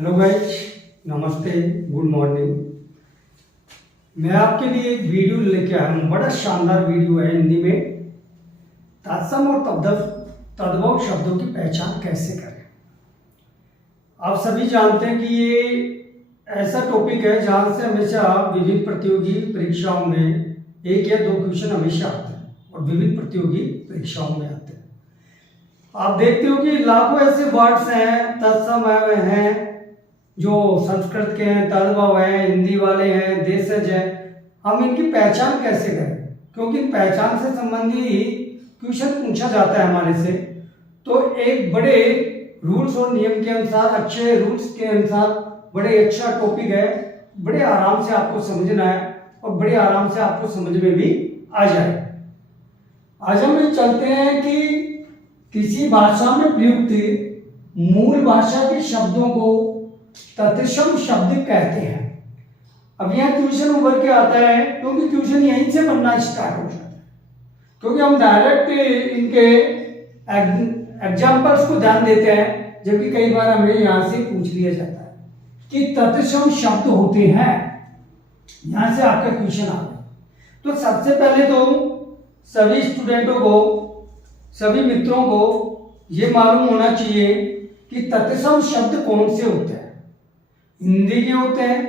Hello guys, नमस्ते, good morning. मैं आपके लिए एक वीडियो लेके आया हूँ। बड़ा शानदार वीडियो है। हिंदी में तत्सम और तद्भव शब्दों की पहचान कैसे करें। आप सभी जानते हैं कि ये ऐसा टॉपिक है जहाँ से हमेशा विभिन्न प्रतियोगी परीक्षाओं में एक या दो क्वेश्चन हमेशा आते हैं और विभिन्न प्रतियोगी परीक्षाओं में आते हैं। आप देखते हो कि लाखों ऐसे वर्ड्स हैं, तत्सम हैं, जो संस्कृत के हैं, तद्भव है, हिंदी वाले हैं, देशज है। हम इनकी पहचान कैसे करें, क्योंकि पहचान से संबंधित क्वेश्चन पूछा जाता है हमारे से। तो एक बड़े रूल्स और नियम के अनुसार, अच्छे रूल्स के अनुसार बड़े अच्छा टॉपिक है। बड़े आराम से आपको समझना है और बड़े आराम से आपको समझ में भी आ जाए। आज हम ये चलते हैं कि किसी भाषा में प्रयुक्त मूल भाषा के शब्दों को तत्सम शब्द कहते हैं। अब यह क्वेश्चन उभर के आता है क्योंकि क्वेश्चन यहीं से बनना स्टार्ट हो जाता है, क्योंकि हम डायरेक्ट इनके एग्जाम्पल्स को ध्यान देते हैं, जबकि कई बार हमें यहां से पूछ लिया जाता है कि तत्सम शब्द होते हैं। यहां से आपका क्वेश्चन आ गया। तो सबसे पहले तो सभी स्टूडेंटों को, सभी मित्रों को यह मालूम होना चाहिए कि तत्सम शब्द कौन से होते हैं। हिंदी के होते हैं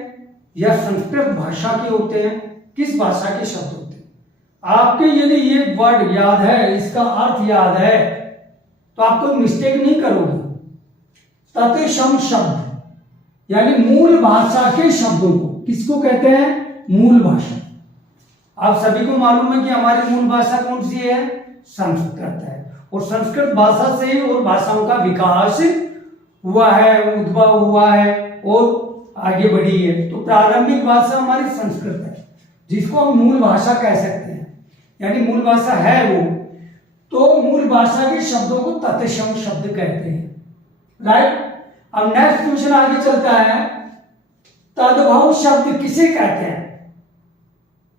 या संस्कृत भाषा के होते हैं, किस भाषा के शब्द होते हैं। आपके यदि ये वर्ड याद है, इसका अर्थ याद है, तो आपको मिस्टेक नहीं करोगे। तत्सम शब्द यानी मूल भाषा के शब्दों को किसको कहते हैं? मूल भाषा। आप सभी को मालूम है कि हमारी मूल भाषा कौन सी है? संस्कृत है। और संस्कृत भाषा से और भाषाओं का विकास हुआ है, उद्भव हुआ है और आगे बढ़ी है। तो प्रारंभिक भाषा हमारी संस्कृत है, जिसको हम मूल भाषा कह सकते हैं, यानी मूल भाषा है वो। तो मूल भाषा के शब्दों को तत्सम शब्द कहते हैं, राइट। अब नेक्स्ट क्वेश्चन आगे चलता है, तद्भव शब्द किसे कहते हैं?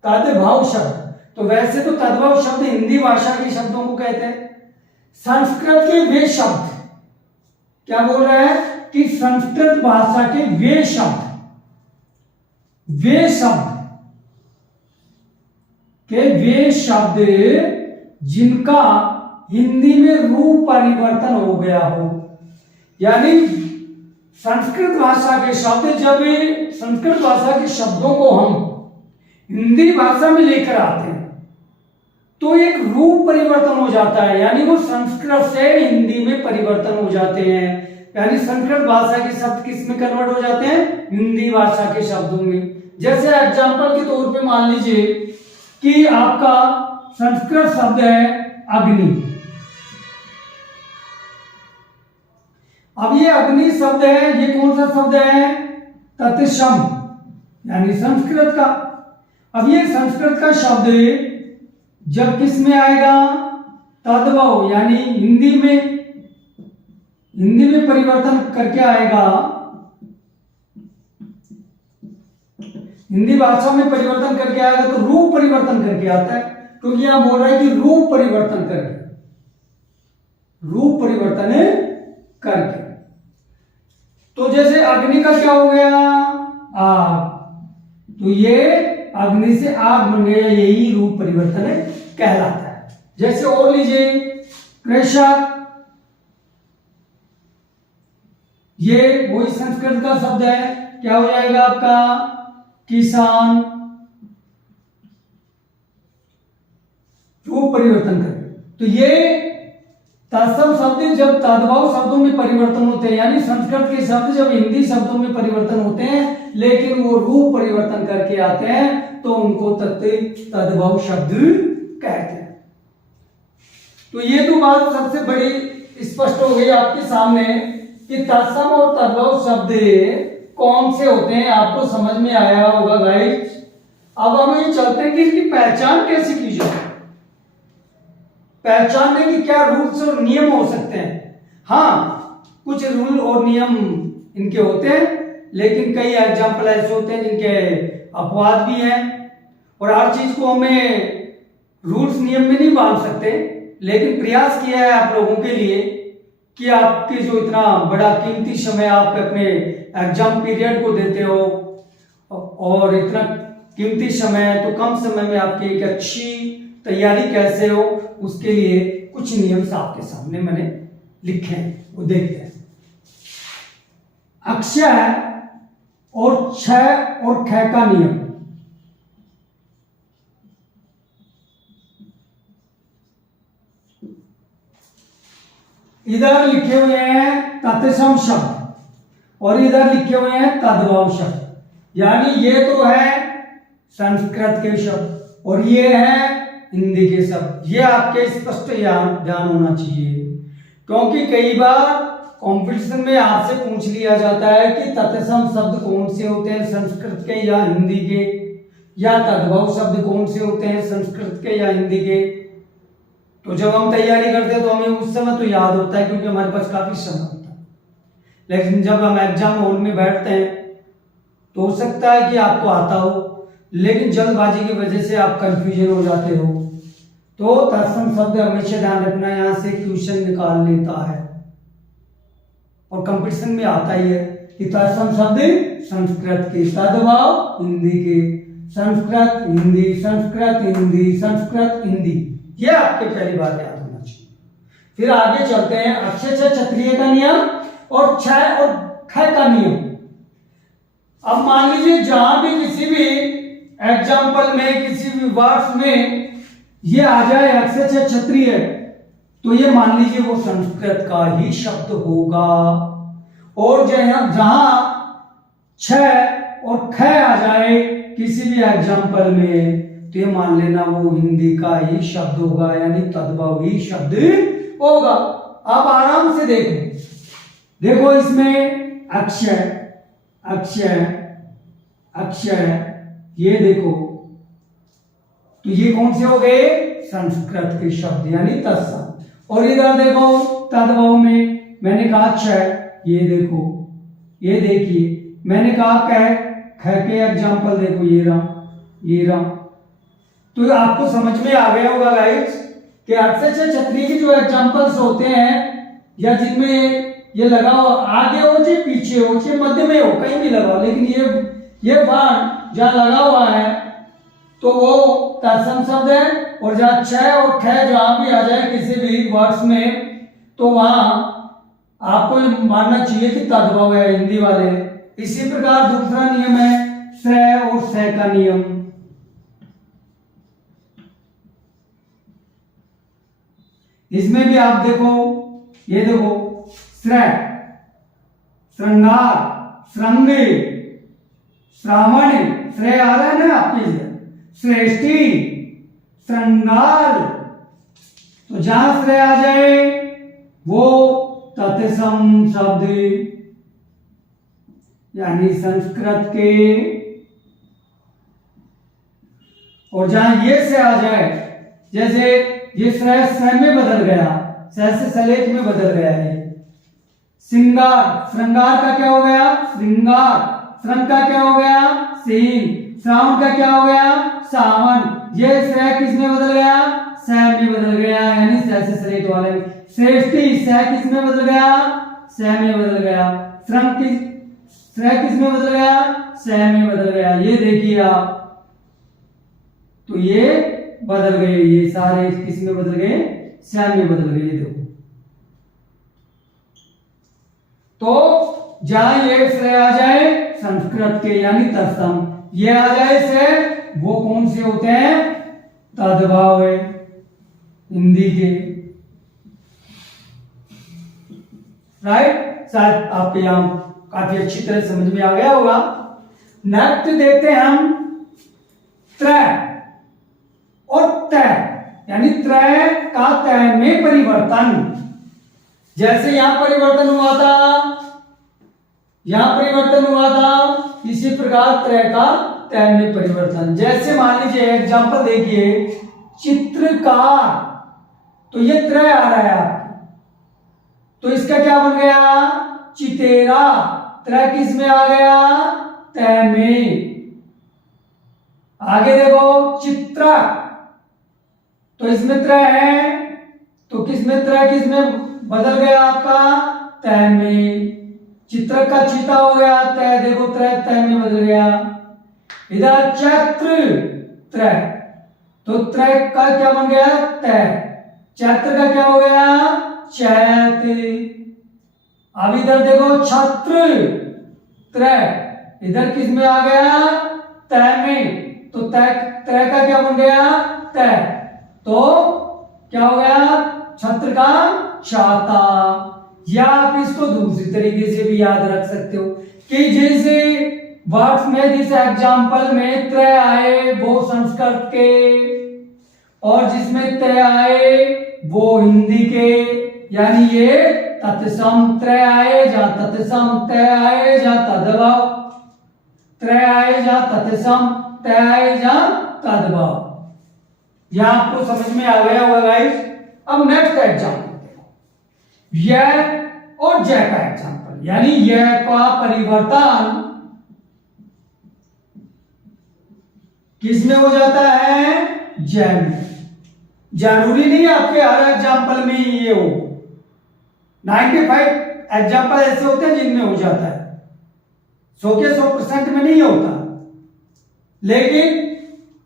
तद्भव शब्द, तो वैसे तो तद्भव शब्द हिंदी भाषा के शब्दों को कहते हैं। संस्कृत के वे शब्द, क्या बोल रहे हैं कि संस्कृत भाषा के वे शब्द जिनका हिंदी में रूप परिवर्तन हो गया हो। यानी संस्कृत भाषा के शब्द, जब संस्कृत भाषा के शब्दों को हम हिंदी भाषा में लेकर आते हैं तो एक रूप परिवर्तन हो जाता है, यानी वो संस्कृत से हिंदी में परिवर्तन हो जाते हैं। यानी संस्कृत भाषा के शब्द किस में कन्वर्ट हो जाते हैं? हिंदी भाषा के शब्दों में। जैसे एग्जांपल के तौर पे मान लीजिए कि आपका संस्कृत शब्द है अग्नि। अब ये अग्नि शब्द है, ये कौन सा शब्द है? तत्सम, यानी संस्कृत का। अब ये संस्कृत का शब्द जब किस में आएगा? तद्भव, यानी हिंदी में परिवर्तन करके आएगा, हिंदी भाषा में परिवर्तन करके आएगा, तो रूप परिवर्तन करके आता है। क्योंकि यहां बोल रहा है कि रूप परिवर्तन करके। तो जैसे अग्नि का क्या हो गया? आग। तो ये अग्नि से आग बन गया, यही रूप परिवर्तन कहलाता है। जैसे और लीजिए कृषक, ये वही संस्कृत का शब्द है, क्या हो जाएगा आपका? किसान। रूप परिवर्तन कर। तो ये तत्सम शब्द जब तद्भव शब्दों में परिवर्तन होते हैं, यानी संस्कृत के शब्द जब हिंदी शब्दों में परिवर्तन होते हैं लेकिन वो रूप परिवर्तन करके आते हैं, तो उनको तद्भव शब्द कहते हैं। तो ये तो बात सबसे बड़ी स्पष्ट हो गई आपके सामने कि तत्सम और तद्भव शब्द कौन से होते हैं। आपको समझ में आया होगा गाइस। अब हम ये चलते हैं कि इसकी पहचान कैसे की जाए। पहचानने की क्या रूल्स और नियम हो सकते हैं? हाँ, कुछ रूल और नियम इनके होते हैं, लेकिन कई एग्जाम्पल ऐसे होते हैं जिनके अपवाद भी हैं। और हर चीज को हमें रूल्स नियम में नहीं बांध सकते, लेकिन प्रयास किया है आप लोगों के लिए कि आपके जो इतना बड़ा कीमती समय आप अपने एग्जाम पीरियड को देते हो और इतना कीमती समय है, तो कम समय में आपकी एक अच्छी तैयारी कैसे हो, उसके लिए कुछ नियम आपके सामने मैंने लिखे हैं, वो देखते हैं। अक्षय और क्षय और ख का नियम। इधर लिखे हुए हैं तत्सम शब्द और इधर लिखे हुए हैं तद्भव शब्द, यानी ये तो है संस्कृत के शब्द और ये है हिंदी के शब्द। ये आपके स्पष्ट ध्यान होना चाहिए, क्योंकि कई बार कंपटीशन में आपसे पूछ लिया जाता है कि तत्सम शब्द कौन से होते हैं, संस्कृत के या हिंदी के, या तद्भव शब्द कौन से होते हैं, संस्कृत के या हिंदी के। तो जब हम तैयारी करते हैं तो हमें उस समय तो याद होता है, क्योंकि हमारे पास काफी समय होता है, लेकिन जब हम एग्जाम हॉल में बैठते हैं तो हो सकता है कि आपको आता हो, लेकिन जल्दबाजी की वजह से आप कंफ्यूजन हो जाते हो। तो तत्सम शब्द हमेशा ध्यान रखना, यहां से क्वेश्चन निकाल लेता है और कंपटीशन में आता ही है कि तत्सम शब्द संस्कृत के, तद्भव हिंदी के, संस्कृत हिंदी, संस्कृत हिंदी, संस्कृत हिंदी। ये आपके पहली बार याद होना चाहिए। फिर आगे चलते हैं अक्षय क्षत्रिय का नियम और क्षय और ख का नियम। अब मान लीजिए जहां भी किसी भी एग्जाम्पल में, किसी भी वर्ड्स में ये आ जाए अक्षय क्षत्रिय, तो ये मान लीजिए वो संस्कृत का ही शब्द होगा, और जहां क्षय और ख आ जाए किसी भी एग्जाम्पल में, तो ये मान लेना वो हिंदी का ही शब्द होगा, यानी तद्भव ही शब्द होगा। अब आराम से देखो इसमें अक्षय अक्षय अक्षय, ये देखो तो ये कौन से हो गए, संस्कृत के शब्द यानी तत्सम। और इधर देखो तद्भव में मैंने कहा क्षय, ये देखो, ये देखिए मैंने कहा कह, ख के एग्जाम्पल देखो, ये रहा। तो आपको समझ में आ गया होगा गाइस कि अक्षय क्षत्रिय के जो एग्जाम्पल्स होते हैं, या जिनमें ये लगाओ आगे हो चाहे पीछे हो चाहे मध्य में हो, कहीं भी लगाओ, लेकिन ये वर्ड जहां लगा हुआ है तो वो तत्सम शब्द है, और जहां क्षय और ख जहां भी आ जाए किसी भी वर्ड्स में, तो वहां आपको मानना चाहिए कि तद्भव है, हिंदी वाले। इसी प्रकार दूसरा नियम है श्रेय और स का नियम। इसमें भी आप देखो, ये देखो श्रेय, श्रृंगार, श्रृंगी, श्रावणी, श्रेय आ रहा है ना आपके, श्रेष्ठी, श्रृंगार। तो जहां श्रेय आ जाए वो तत्सम शब्द यानी संस्कृत के, और जहां ये से आ जाए, जैसे ये श्रेय स में बदल गया, स से सलेख में बदल गया है। श्रृंगार, श्रृंगार का क्या हो गया, श्रृंगार, श्रृंग का क्या हो गया, सीन, श्रावण का क्या हो गया, सावन। ये श्रेय किस में बदल गया, स में बदल गया, यानी स से सलेख वाले में। श्रेष्ठी, स किस में बदल गया, स में बदल गया। श्रृंग किस में बदल गया, स में बदल गया। ये देखिए आप, तो ये बदल गए, ये सारे किस में बदल गए, स में बदल गए। ये देखो, तो जहां ये श्रेय आ जाए संस्कृत के यानी तत्सम, ये आ जाए से, वो कौन से होते हैं, तद्भव है, हिंदी के। राइट, शायद आपके यहां काफी अच्छी तरह समझ में आ गया होगा। नेक्स्ट देखते हैं हम त्रय और तय, यानी त्रय का तय में परिवर्तन। जैसे यहां परिवर्तन हुआ था, यहां परिवर्तन हुआ था, इसी प्रकार त्रय का तय में परिवर्तन। जैसे मान लीजिए एग्जांपल देखिए, चित्रकार, तो ये त्रय आ रहा है आपका, तो इसका क्या बन गया, चितेरा। त्रय किस में आ गया, तय में। आगे देखो चित्रक, तो इसमें त्रय है, तो किस में त्रय, किस में बदल गया आपका तय में, चित्र का चिता हो गया तय, देखो तय में बदल गया। इधर चैत्र त्रय, तो त्रय का क्या बन गया तय, चैत्र का क्या हो गया चैत। अब इधर देखो छत्र त्रय, इधर किस में आ गया तय में, तो तय त्रय का क्या बन गया तय, तो क्या हो गया छत्र का छाता। या आप इसको दूसरी तरीके से भी याद रख सकते हो कि जैसे वर्ड्स में जिस एग्जाम्पल में त्रय आए वो संस्कृत के, और जिसमें तय आए वो हिंदी के, यानी ये तत्सम त्रय आए जहां तत्सम तय आए जहां तद्भव, त्रय आए जहां तत्सम तय आए जहां तद्भव। यह आपको समझ में आ गया होगा गाइस। अब नेक्स्ट एग्जाम्पल देखो, यह और जय का एग्जाम्पल, यानी यह का परिवर्तन किस में हो जाता है जय में। जरूरी नहीं आपके हर एग्जाम्पल में ये हो, 95 एग्जाम्पल ऐसे होते हैं जिनमें हो जाता है, 100 के 100% में नहीं होता, लेकिन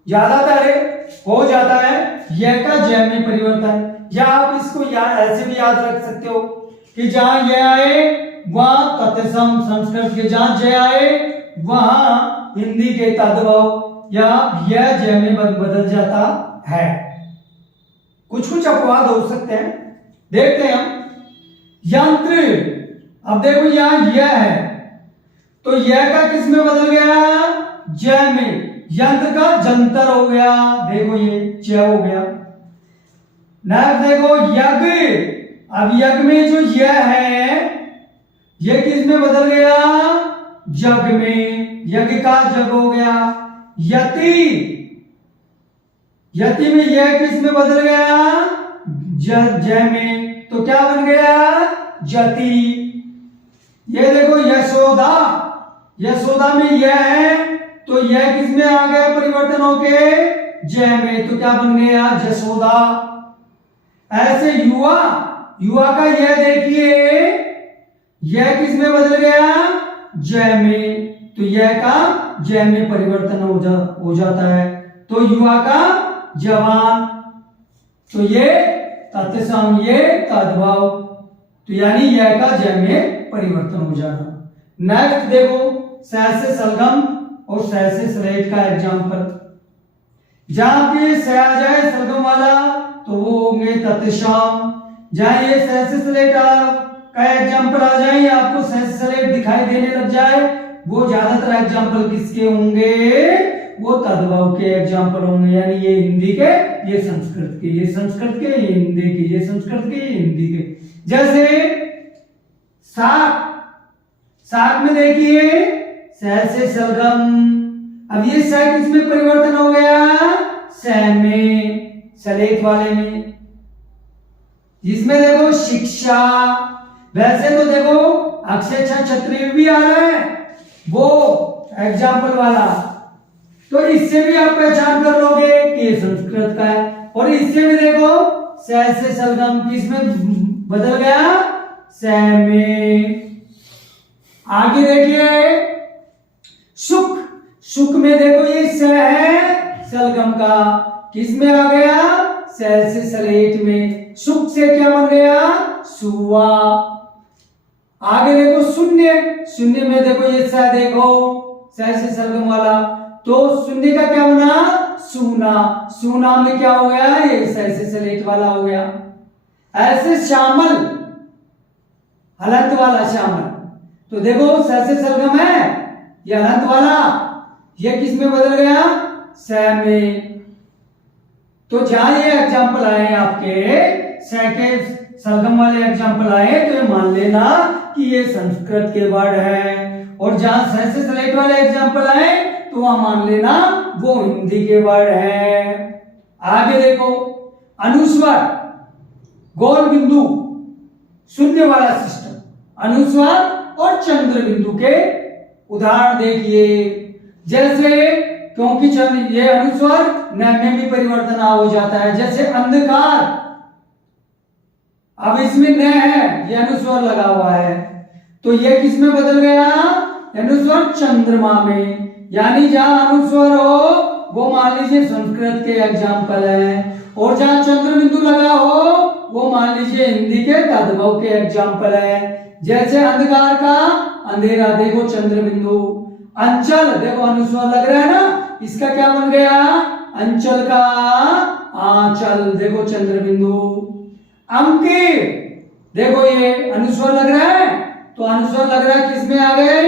ज्यादातर हो जाता है यह का जय में परिवर्तन। या आप इसको ऐसे भी याद रख सकते हो कि जहां यह आए वहां तत्सम संस्कृत के, जहां जय आए वहां हिंदी के तद्भव, या यह जय में बदल जाता है। कुछ कुछ अपवाद हो सकते हैं, देखते हैं हम। यंत्र, अब देखो यहां यह है तो यह का किस में बदल गया जय में, यंत्र का जंतर हो गया, देखो ये जय हो गया। नेक्स्ट देखो यज्ञ, अब यज्ञ में जो यह है ये किस में बदल गया जग में, यज्ञ का जग हो गया। यति, यति में यह किस में बदल गया जय में, तो क्या बन गया जति। ये देखो यशोदा, यशोदा में यह है तो यह किस में आ गया परिवर्तन होके जय में, तो क्या बन गया जसोदा। ऐसे युवा, युवा का यह देखिए यह किस में बदल गया जय में, तो यह का जय में परिवर्तन हो जाता है, तो युवा का जवान, तो ये तत्सम ये तद्भव, तो यानी यह का जय में परिवर्तन हो जाना। नेक्स्ट देखो सहसे सलगम और सहसे सलेट का एग्जाम्पल, जहां पे सह आ जाए सलगम वाला तो वो होंगे तत्सम, जहां ये सहसे सलेट का एग्जाम्पल आ जाए, आपको सहसे सलेट दिखाई देने लग जाए, वो ज्यादातर एग्जाम्पल किसके होंगे वो तद्भव के एग्जाम्पल होंगे, यानी ये हिंदी के ये संस्कृत के, ये संस्कृत के ये हिंदी के, ये संस्कृत के ये हिंदी के। जैसे साग, साग में देखिए सहसे सलगम, अब ये स किसमें परिवर्तन हो गया स में, सलेट वाले में। इसमें देखो शिक्षा, वैसे तो देखो अक्षय छत्री भी आ रहा है वो एग्जाम्पल वाला, तो इससे भी आप पहचान कर लोगे कि ये संस्कृत का है। और इससे भी देखो सहसे सलगम किसमें बदल गया स में। आगे देखिए सुख, सुख में देखो ये स है सलगम का, किस में आ गया सहसे सलेट में, सुख से क्या बन गया सुआ। आगे देखो शून्य, शून्य में देखो ये स देखो सहसे सलगम वाला, तो शून्य का क्या बना सूना, सूना में क्या हो गया ये सहसे सलेट वाला हो गया। ऐसे श्यामल, हलंत वाला श्यामल, तो देखो सहसे सलगम है ये हलंत वाला, ये किस में बदल गया स में। तो जहां ये एग्जाम्पल आए आपके स के सलगम वाले एग्जाम्पल आए तो ये मान लेना कि ये संस्कृत के वर्ड है, और जहां सहसे सलेट वाले एग्जाम्पल आए तो वहां मान लेना वो हिंदी के वर्ड है। आगे देखो अनुस्वर, गोल बिंदु शून्य वाला सिस्टम, अनुस्वर और चंद्र बिंदु के उदाहरण देखिए। जैसे क्योंकि ये अनुस्वर न में भी परिवर्तन हो जाता है, जैसे अंधकार, अब इसमें न है, ये अनुस्वर लगा हुआ है, तो ये किस में बदल गया? अनुस्वर चंद्रमा में। यानी जहां अनुस्वर हो वो मान लीजिए संस्कृत के एग्जाम्पल है, और जहां चंद्र बिंदु लगा हो वो मान लीजिए हिंदी के तद्भव के एग्जाम्पल है। जैसे अंधकार का अंधेरा, देखो चंद्र बिंदु। अंचल, देखो अनुस्वर लग रहा है ना, इसका क्या बन गया? अंचल का आंचल, देखो चंद्र बिंदु। अंकित, देखो ये अनुस्वर लग रहा है, तो अनुस्वर लग रहा है किस में आ गया?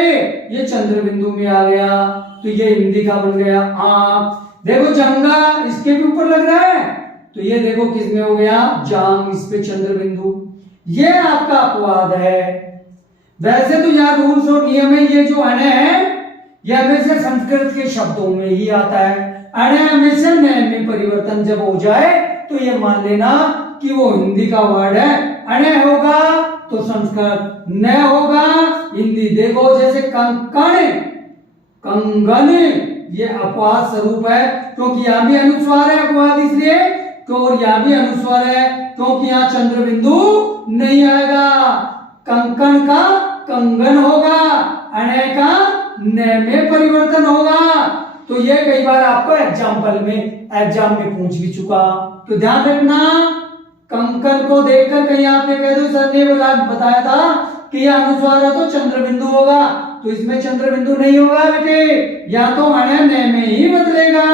ये चंद्र बिंदु में आ गया, तो ये हिंदी का बन गया आंख। देखो जंगा, इसके भी ऊपर लग रहा है, तो ये देखो किस में हो गया? जांग, इस पे चंद्र बिंदु। ये आपका अपवाद है। वैसे तो यार रूल्स और नियम है, ये जो अण है ये हमेशा संस्कृत के शब्दों में ही आता है। अण हमेशा न में परिवर्तन जब हो जाए तो ये मान लेना कि वो हिंदी का वर्ड है। अण होगा तो संस्कृत, न होगा हिंदी। देखो जैसे कंकण, कंगन, ये अपवाद स्वरूप है, क्योंकि यहां भी अनुस्वार है, अपवाद इसलिए और यहां भी अनुस्वार है क्योंकि यहां चंद्र बिंदु नहीं आएगा। कंकण का कंगन होगा, अणे का न में परिवर्तन होगा। तो ये कई बार आपको एग्जाम में पूछ भी चुका, तो ध्यान रखना। कंकन को देखकर कहीं आप ये कह दो सर ने बताया था कि यह अनुस्वार है तो चंद्र बिंदु होगा, तो इसमें चंद्र बिंदु नहीं होगा बेटे, या तो अणे न में ही बदलेगा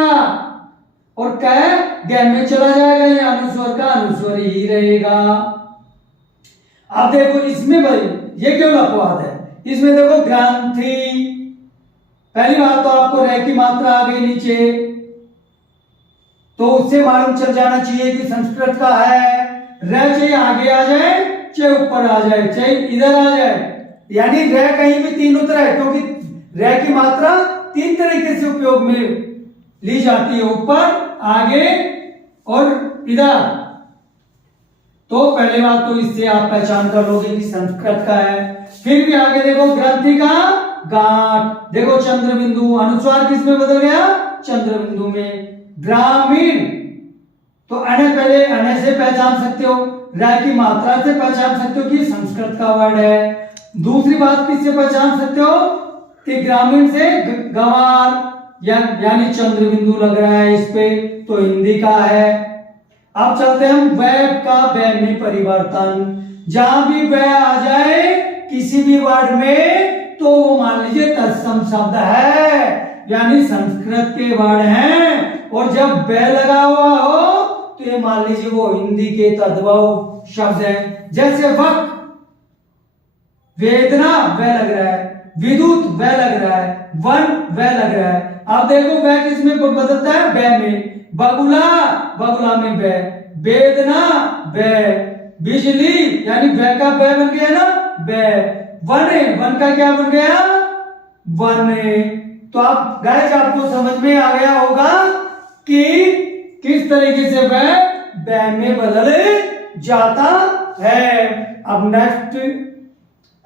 और कह ग में चला जाएगा, या अनुस्वर का अनुस्वर ही रहेगा। अब देखो इसमें भाई ये क्यों अपवाद है? इसमें देखो ग्रंथि, पहली बात तो आपको रह की मात्रा आ गई नीचे, तो उससे मालूम चल जाना चाहिए कि संस्कृत का है। रह चाहे आगे आ जाए, चाहे ऊपर आ जाए, चाहे इधर आ जाए, यानी रह कहीं भी तीन उतर है, क्योंकि रह की मात्रा तीन तरीके से उपयोग में ली जाती है, ऊपर, आगे और इधर। तो पहले बात तो इससे आप पहचान कर लोगे कि संस्कृत का है। फिर भी आगे देखो ग्रंथि का गांठ, देखो चंद्र बिंदु, अनुस्वार किस में बदल गया? चंद्र बिंदु में। ग्रामीण, तो अणे पहले अणे से पहचान सकते हो, रह की मात्रा से पहचान सकते हो कि संस्कृत का वर्ड है। दूसरी बात किससे पहचान सकते हो कि ग्रामीण से गंवार, यानी चंद्र बिंदु लग रहा है इस पे, तो हिंदी का है। अब चलते हम वै का वै में परिवर्तन। जहां भी वै आ जाए किसी भी वर्ड में तो वो मान लीजिए तत्सम शब्द है, यानी संस्कृत के वर्ड हैं, और जब वै लगा हुआ हो तो ये मान लीजिए वो हिंदी के तद्भव शब्द है। जैसे वक्त, वेदना वै लग रहा है, विद्युत वै लग रहा है, वन वै लग रहा है। अब देखो वै किस में बदलता है? वै में। बगुला, बगुला में वै। वेदना वै। बिजली, यानी वै का वै बन गया ना, वै। वन, वन का क्या बन गया? वन। तो आप गाइस आपको समझ में आ गया होगा कि किस तरीके से वै में बदल जाता है। अब नेक्स्ट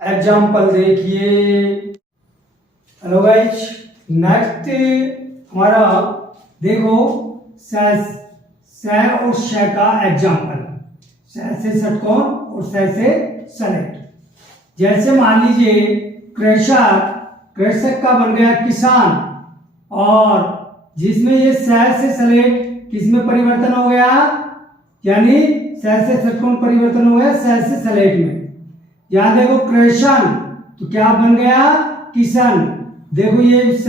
एग्जाम्पल देखिए। हेलो गाइस, नेक्स्ट हमारा देखो स और श का एग्जाम्पल। स से षटकोण और स से सलेट। जैसे मान लीजिए कृषक, कृषक का बन गया किसान, और जिसमें ये स से सलेट किस में परिवर्तन हो गया? यानी स से षटकोण परिवर्तन हो गया स से सलेट में। यहां देखो कृष्ण, तो क्या बन गया? किशन। देखो ये स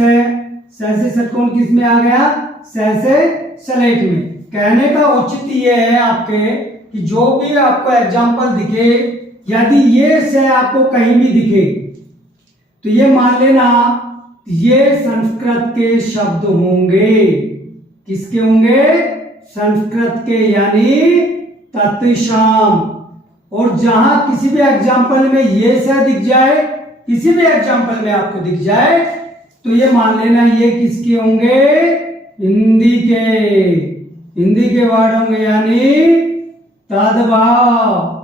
से षटकोण किस में आ गया? स से सलेट में। कहने का औचित्य ये है आपके कि जो भी आपको एग्जाम्पल दिखे, यदि ये से आपको कहीं भी दिखे तो ये मान लेना ये संस्कृत के शब्द होंगे। किसके होंगे? संस्कृत के, यानी तत्सम। और जहां किसी भी एग्जाम्पल में ये से दिख जाए, किसी भी एग्जाम्पल में आपको दिख जाए, तो ये मान लेना ये किसके होंगे? हिंदी के, हिंदी के वर्ड होंगे, यानी तद्भव।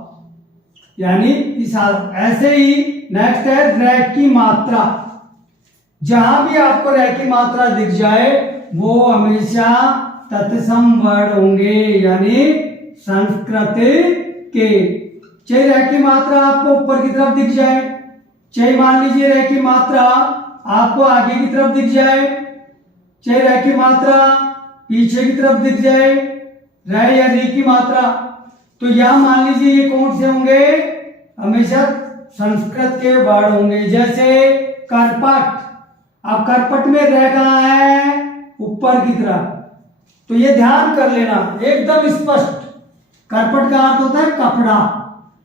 यानी इस ऐसे ही नेक्स्ट है रैक की मात्रा। जहां भी आपको रैक की मात्रा दिख जाए वो हमेशा तत्सम वर्ड होंगे, यानी संस्कृत के। चाहे रह की मात्रा आपको ऊपर की तरफ दिख जाए, चाहे मान लीजिए रह की मात्रा आपको आगे की तरफ दिख जाए, चाहे रह की मात्रा पीछे की तरफ दिख जाए, रह या री की मात्रा, तो यहां मान लीजिए ये कौन से होंगे, हमेशा संस्कृत के वर्ड होंगे। जैसे करपट, अब करपट में रह कहां है, ऊपर की तरफ, तो ये ध्यान कर लेना एकदम स्पष्ट। करपट का अर्थ होता है कपड़ा,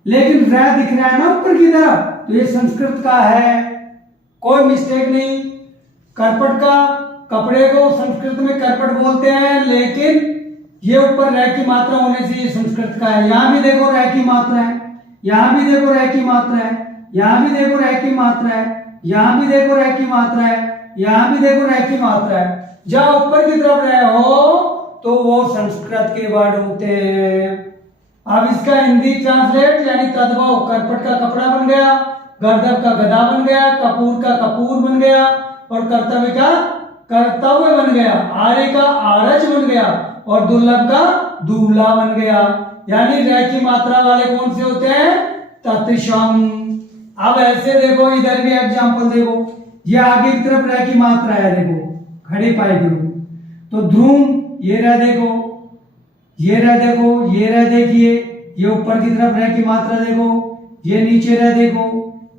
लेकिन रह दिख रहा है ना ऊपर की तरफ, तो ये संस्कृत का है, कोई मिस्टेक नहीं। करपट का, कपड़े को संस्कृत में करपट बोलते हैं, लेकिन ये ऊपर रह की मात्रा होने से ये संस्कृत का है। यहां भी देखो रह की मात्रा है, यहां भी देखो रह की मात्रा है, यहां भी देखो रह की मात्रा है, यहां भी देखो रह की मात्रा है, यहां भी देखो रह की मात्रा है। जहां ऊपर की तरफ रह हो तो वो संस्कृत के वर्ड होते हैं। अब इसका हिंदी ट्रांसलेट यानी तद्भव, करपट का कपड़ा बन गया, गर्दभ का गधा बन गया, कपूर का कपूर बन गया, और कर्तव्य का कर्तव्य बन गया, आर्य का आरज बन गया, और दुर्लभ का दूल्हा बन गया। यानी रह की मात्रा वाले कौन से होते हैं, तत्सम। अब ऐसे देखो, इधर भी एग्जांपल देखो, ये आगे की तरफ रह की मात्रा है, देखो खड़ी पाई करो, तो ध्रुम, ये रह देखो, ये रह देखो, ये रह देखिए, ये ऊपर की तरफ रह की मात्रा देखो, ये नीचे रह देखो,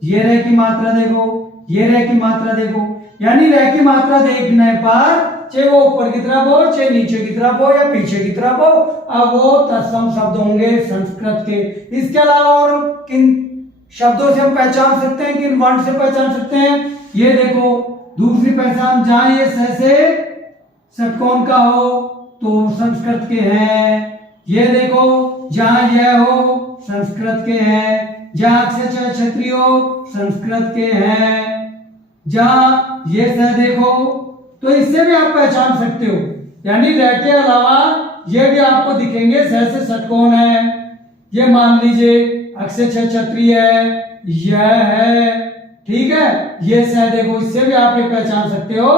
ये रह की मात्रा देखो, ये रह की मात्रा देखो। यानी रह की मात्रा देखने पर चाहे वो ऊपर की तरफ हो, चाहे नीचे की तरफ हो, या पीछे की तरफ हो, अब वो तत्सम शब्द होंगे संस्कृत के। इसके अलावा और किन शब्दों से हम पहचान सकते हैं, किन वर्ण से पहचान सकते हैं, ये देखो दूसरी पहचान, जहां ये स से षटकोण का हो तो संस्कृत के हैं। ये देखो जहां यह हो संस्कृत के हैं, जहां से क्षत्रिय हो संस्कृत के हैं, जहां ये स देखो, तो इससे भी आप पहचान सकते हो। यानी रह के अलावा ये भी आपको दिखेंगे, स से षटकोण है, ये मान लीजिए अक्षय क्षत्रिय है, यह है, ठीक है, ये स देखो, इससे भी आप ये पहचान सकते हो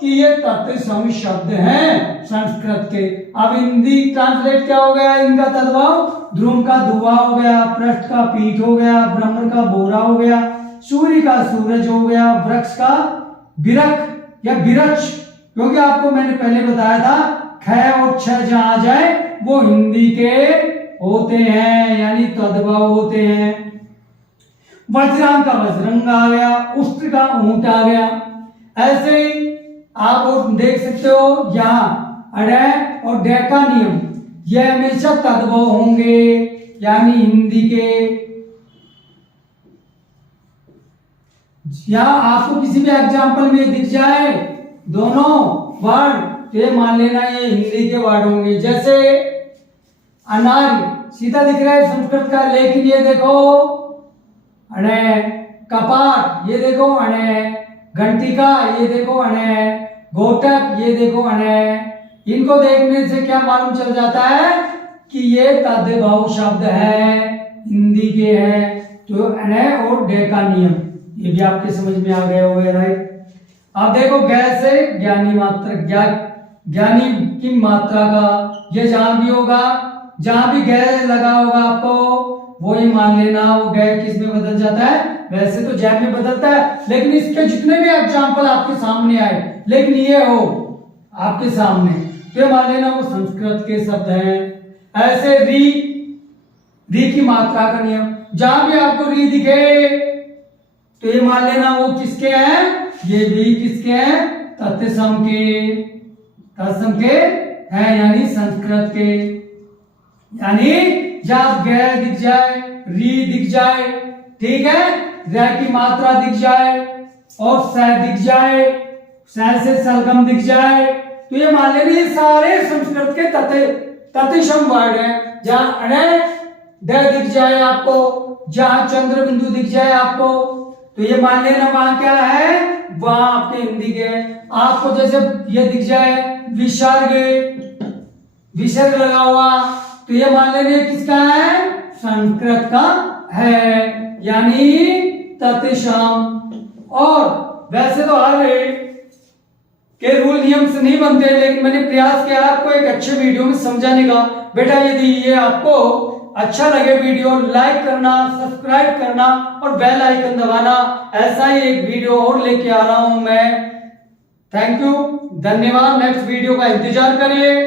कि ये तत्सम शब्द हैं संस्कृत के। अब हिंदी ट्रांसलेट क्या हो गया, इनका तद्भव, ध्रुव का धुआं हो गया, पृष्ठ का पीठ हो गया, ब्रह्म का बोरा हो गया, सूर्य का सूरज हो गया, वृक्ष का बिरख या बिरक्ष, क्योंकि आपको मैंने पहले बताया था ख और छ जहां आ जाए वो हिंदी के होते हैं, यानी तद्भव होते हैं। वज्रांग का वज्रंग आ गया, उष्ट्र का ऊंट आ गया। ऐसे ही आप देख सकते हो यहाँ अडय और डय का नियम, यह हमेशा तद्भव होंगे, यानी हिंदी के। यहाँ आपको किसी भी एग्जाम्पल में दिख जाए दोनों वर्ड, तो ये मान लेना ये हिंदी के वर्ड होंगे। जैसे अनार सीधा दिख रहा है संस्कृत का, लेकिन ये देखो अणय, कपाट ये देखो अणय, घंटिका ये देखो अणय, घोटक ये देखो अणय। इनको देखने से क्या मालूम चल जाता है कि ये तद्भव शब्द है, हिंदी के हैं। तो अणय और डे का नियम ये भी आपके समझ में आ गए होंगे, राइट। अब देखो गै से ज्ञानी मात्रा, ज्ञानी की मात्रा का, ये जहां भी होगा, जहां भी गै लगा होगा आपको वो ही मान लेना वो गै किस में बदल जाता है, वैसे तो जैब में बदलता है, लेकिन इसके जितने भी एग्जाम्पल आपके सामने आए, लेकिन ये हो आपके सामने, तो मान लेना वो संस्कृत के शब्द हैं। ऐसे री की मात्रा का नियम, जहां भी आपको री दिखे तो ये मान लेना वो किसके हैं, ये भी किसके हैं, तत्सम के, तत्सम के हैं, यानी संस्कृत के। यानी जब गै दिख जाए, री दिख जाए, ठीक है, रै की मात्रा दिख जाए और स दिख जाए, स से सरगम दिख जाए, तो ये मान लेना ये सारे संस्कृत के तत्सम वर्ड है। जहां अणय ड दिख जाए आपको, जहां चंद्र बिंदु दिख जाए आपको, तो ये मान लेना वहां क्या है, वहां आपके हिंदी के। आपको जैसे ये दिख जाए विसर्ग लगा हुआ, तो ये मान लेना किसका है, संस्कृत का है, यानी तत्सम। और वैसे तो हर के रूल नियम से नहीं बनते, लेकिन मैंने प्रयास किया आपको एक अच्छे वीडियो में समझाने का। बेटा यदि ये आपको अच्छा लगे वीडियो लाइक करना, सब्सक्राइब करना और बेल आइकन दबाना। ऐसा ही एक वीडियो और लेके आ रहा हूं मैं। थैंक यू, धन्यवाद। नेक्स्ट वीडियो का इंतजार करिए।